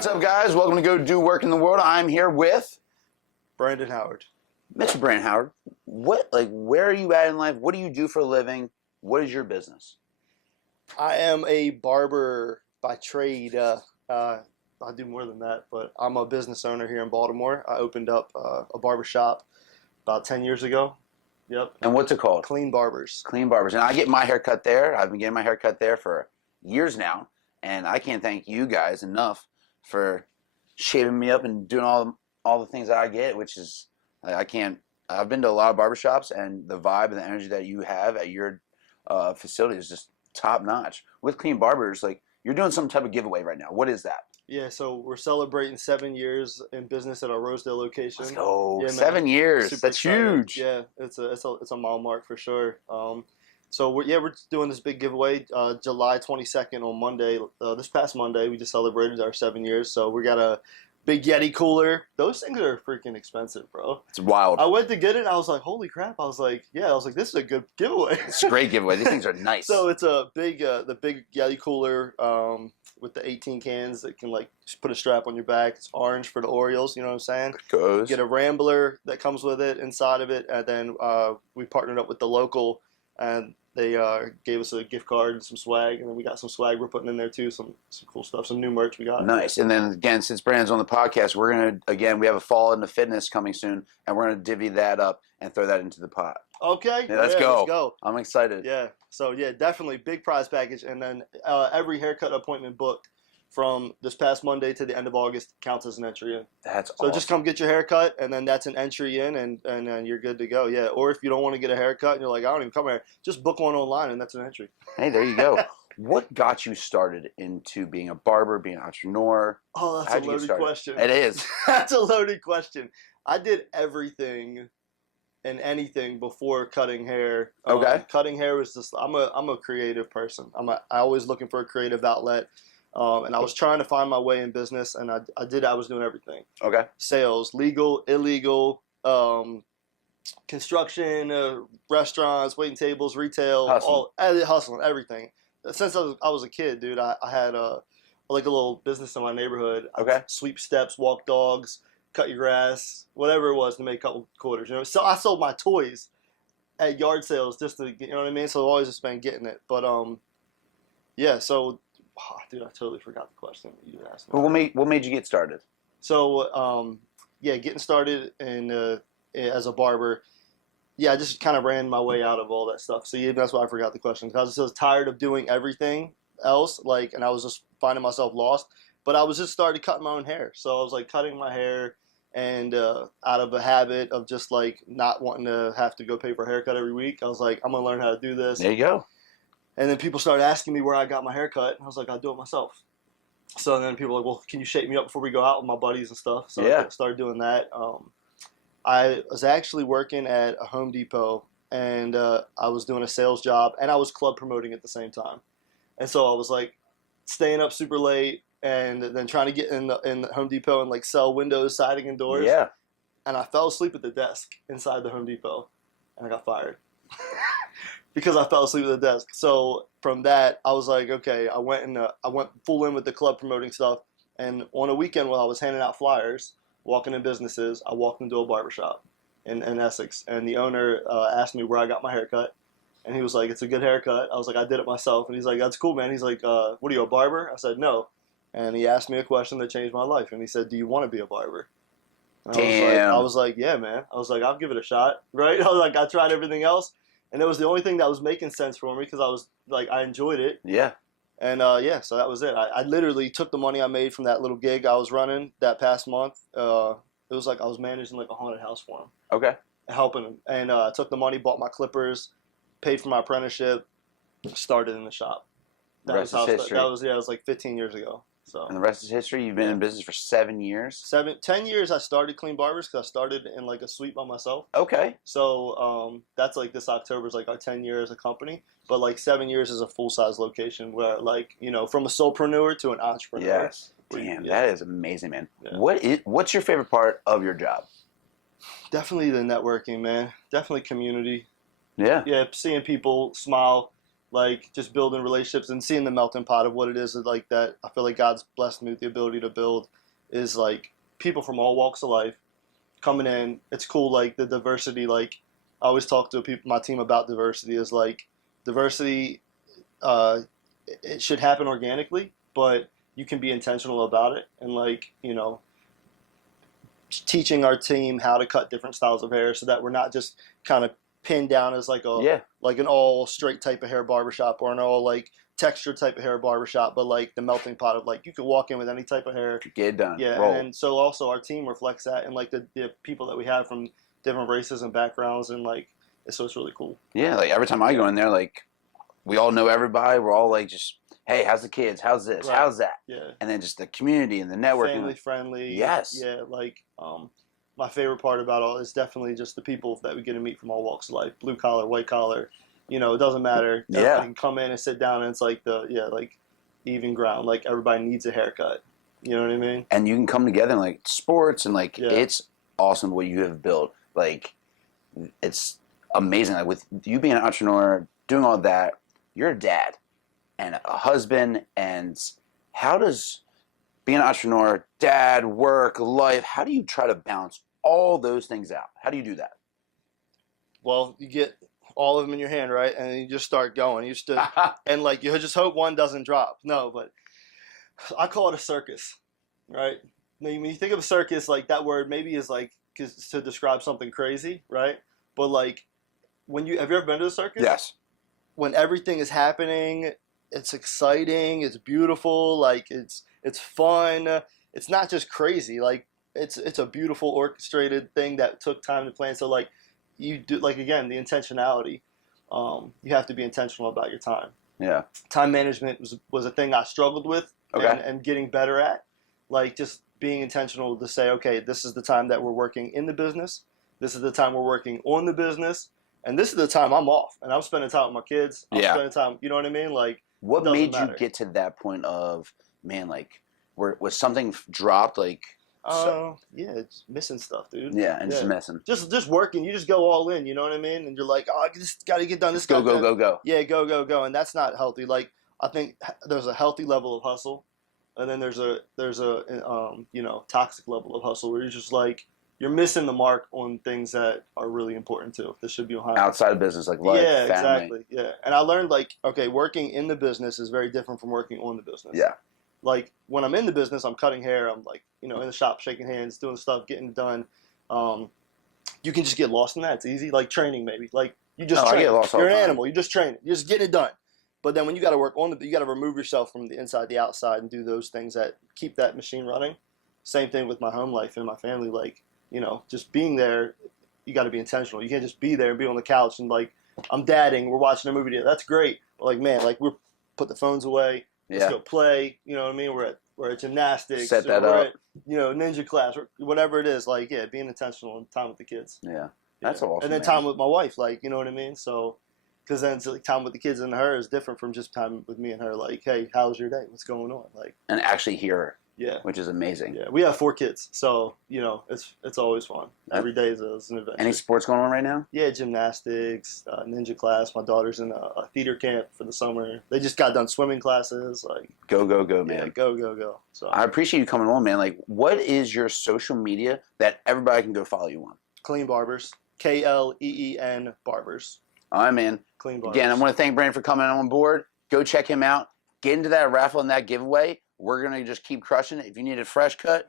What's up, guys? Welcome to Go Do Work in the World. I'm here with Brandon Howard. Mr. Brandon Howard. Where are you at in life? What do you do for a living? What is your business? I am a barber by trade. I do more than that, but I'm a business owner here in Baltimore. I opened up a barbershop about 10 years ago. Yep. And what's it called? Kleen Barbers. Kleen Barbers. And I get my hair cut there. I've been getting my hair cut there for years now. And I can't thank you guys enough for shaving me up and doing all the things that I get, which is, I can't. I've been to a lot of barbershops, and the vibe and the energy that you have at your facility is just top notch. With Kleen Barbers, like, you're doing some type of giveaway right now. What is that? Yeah, so we're celebrating 7 years in business at our Rosedale location. Let's go. Yeah, 7 years. Super That's excited. huge. Yeah, it's a mile mark for sure. So we're doing this big giveaway July 22nd on Monday. This past Monday, we just celebrated our 7 years. So we got a big Yeti cooler. Those things are freaking expensive, bro. It's wild. I went to get it, and I was like, holy crap. I was like, this is a good giveaway. It's a great giveaway. These things are nice. So it's a big, the big Yeti cooler with the 18 cans that can, like, just put a strap on your back. It's orange for the Orioles, you know what I'm saying? It goes. Get a Rambler that comes with it inside of it, and then we partnered up with the local, and they gave us a gift card and some swag, and then we got some swag we're putting in there too, some cool stuff, some new merch we got. Nice. And then again, since Brandon's on the podcast, we're gonna we have a fall into fitness coming soon, and we're gonna divvy that up and throw that into the pot. Okay. Yeah, let's go. Let's go. I'm excited. Yeah. So yeah, definitely big prize package, and then every haircut appointment booked from this past Monday to the end of August counts as an entry in. That's So awesome. just come get your haircut, and then that's an entry in, and then you're good to go. Yeah. Or if you don't want to get a haircut and you're like, I don't even come here, just book one online, and that's an entry. Hey, there you go. What got you started into being a barber, being an entrepreneur? Oh, that's How'd a you get loaded started? question. It is. That's a loaded question. I did everything and anything before cutting hair. Okay. Cutting hair was just, I'm a creative person. I always looking for a creative outlet. And I was trying to find my way in business, and I was doing everything. Okay. Sales, legal, illegal, construction, restaurants, waiting tables, retail, hustling, everything. Since I was a kid, dude, I had a little business in my neighborhood. Okay. Sweep steps, walk dogs, cut your grass, whatever it was to make a couple quarters. You know, so I sold my toys at yard sales just to, you know what I mean. So I always just been getting it, but yeah. So, dude, I totally forgot the question that you asked me. Well, what made you get started? So yeah, getting started as a barber. Yeah, I just kind of ran my way out of all that stuff. So yeah, that's why I forgot the question, because I was tired of doing everything else, like, and I was just finding myself lost. But I was just started cutting my own hair. So I was like cutting my hair, and out of a habit of just like not wanting to have to go pay for a haircut every week, I was like, I'm gonna learn how to do this. There you go. And then people started asking me where I got my haircut, and I was like, I'll do it myself. So then people were like, well, can you shape me up before we go out with my buddies and stuff? So yeah. I started doing that. I was actually working at a Home Depot, and I was doing a sales job, and I was club promoting at the same time. And so I was like staying up super late, and then trying to get in the Home Depot and like sell windows, siding, and doors. Yeah. And I fell asleep at the desk inside the Home Depot, and I got fired because I fell asleep at the desk. So from that, I was like, okay, I went full in with the club promoting stuff. And on a weekend while I was handing out flyers, walking in businesses, I walked into a barbershop in Essex, and the owner asked me where I got my haircut. And he was like, it's a good haircut. I was like, I did it myself. And he's like, that's cool, man. He's like, what are you, a barber? I said, no. And he asked me a question that changed my life. And he said, do you want to be a barber? And Damn. I was like, yeah, man. I was like, I'll give it a shot, right? I was like, I tried everything else, and it was the only thing that was making sense for me because I was like, I enjoyed it. Yeah. And yeah, so that was it. I literally took the money I made from that little gig I was running that past month. It was like I was managing like a haunted house for him. Okay. Helping him. And I took the money, bought my clippers, paid for my apprenticeship, started in the shop. The rest is history. That was like 15 years ago. So. And the rest is history. You've been in business for 7 years. 10 years I started Kleen Barbers because I started in like a suite by myself. Okay. So that's like this October is like our 10 year as a company. But like 7 years is a full size location where like, you know, from a solopreneur to an entrepreneur. Yes. Damn, that is amazing, man. Yeah. What's your favorite part of your job? Definitely the networking, man. Definitely community. Yeah. Yeah, seeing people smile, like just building relationships and seeing the melting pot of what it is like that. I feel like God's blessed me with the ability to build is like people from all walks of life coming in. It's cool, like the diversity. Like I always talk to people, my team about diversity is like diversity. It should happen organically, but you can be intentional about it, and like teaching our team how to cut different styles of hair so that we're not just kind of pinned down as like an all straight type of hair barbershop or an all like texture type of hair barbershop, but like the melting pot of like you could walk in with any type of hair, get it done. Yeah, roll. and so also our team reflects that, and like the people that we have from different races and backgrounds, and like so it's really cool. Yeah, like every time I go in there, like we all know everybody. We're all like just, hey, how's the kids? How's this? Right. How's that? Yeah, And then just the community and the networking. family friendly. Yes. Yeah, like my favorite part about all is definitely just the people that we get to meet from all walks of life, blue collar, white collar. It doesn't matter. Yeah. Everybody can come in and sit down, and it's like like even ground. Like everybody needs a haircut. You know what I mean? And you can come together in like sports and like it's awesome what you have built. Like it's amazing. Like with you being an entrepreneur, doing all that, you're a dad and a husband. And how does being an entrepreneur, dad, work, life, how do you try to balance all those things out? How do you do that? Well, you get all of them in your hand, right? And you just start going. And like you just hope one doesn't drop. No, but I call it a circus, right? When you think of a circus, like that word maybe is like to describe something crazy, right? But like have you ever been to a circus? Yes. When everything is happening, it's exciting, it's beautiful, like it's fun. It's not just crazy, like it's a beautiful orchestrated thing that took time to plan. So like you do, like again, the intentionality. You have to be intentional about your time. Yeah. Time management was a thing I struggled with and getting better at. Like just being intentional to say, okay, this is the time that we're working in the business. This is the time we're working on the business. And this is the time I'm off. And I'm spending time with my kids. I'm spending time, you know what I mean? Like, what made you get to that point of, man, like, was something dropped? Like, yeah, it's missing stuff, dude. Yeah, and just messing. Just working. You just go all in, you know what I mean? And you're like, oh, I just got to get done. This go. Yeah, go. And that's not healthy. Like, I think there's a healthy level of hustle. And then there's a toxic level of hustle where you're just like, you're missing the mark on things that are really important too. That should be behind. Outside of business, like life, yeah, family. exactly. Yeah, and I learned like, okay, working in the business is very different from working on the business. Yeah. Like when I'm in the business, I'm cutting hair. I'm like, in the shop, shaking hands, doing stuff, getting it done. You can just get lost in that. It's easy. Like training, maybe. Like you just train. You're an animal. You just train. You just get it done. But then when you got to work on you got to remove yourself from the inside, the outside, and do those things that keep that machine running. Same thing with my home life and my family. Like, just being there, you got to be intentional. You can't just be there and be on the couch and like, I'm dadding, we're watching a movie together. That's great. But like, man, like we're put the phones away. Let's go play. You know what I mean? We're at gymnastics. Set that up. At, ninja class, or whatever it is. Like, yeah, being intentional and time with the kids. Yeah, that's awesome. And then time with my wife. Like, you know what I mean? So, because then it's like time with the kids and her is different from just time with me and her. Like, hey, how's your day? What's going on? Like, and actually hear her. Yeah, which is amazing. Yeah, we have 4 kids, so it's always fun. Every day is an adventure. Any sports going on right now? Yeah, gymnastics, ninja class. My daughter's in a theater camp for the summer. They just got done swimming classes. Like go, man. Yeah, go. So I appreciate you coming on, man. Like, what is your social media that everybody can go follow you on? Kleen Barbers, Kleen Barbers. All right, man. Kleen Barbers. Again, I want to thank Brandon for coming on board. Go check him out. Get into that raffle and that giveaway. We're going to just keep crushing it. If you need a fresh cut,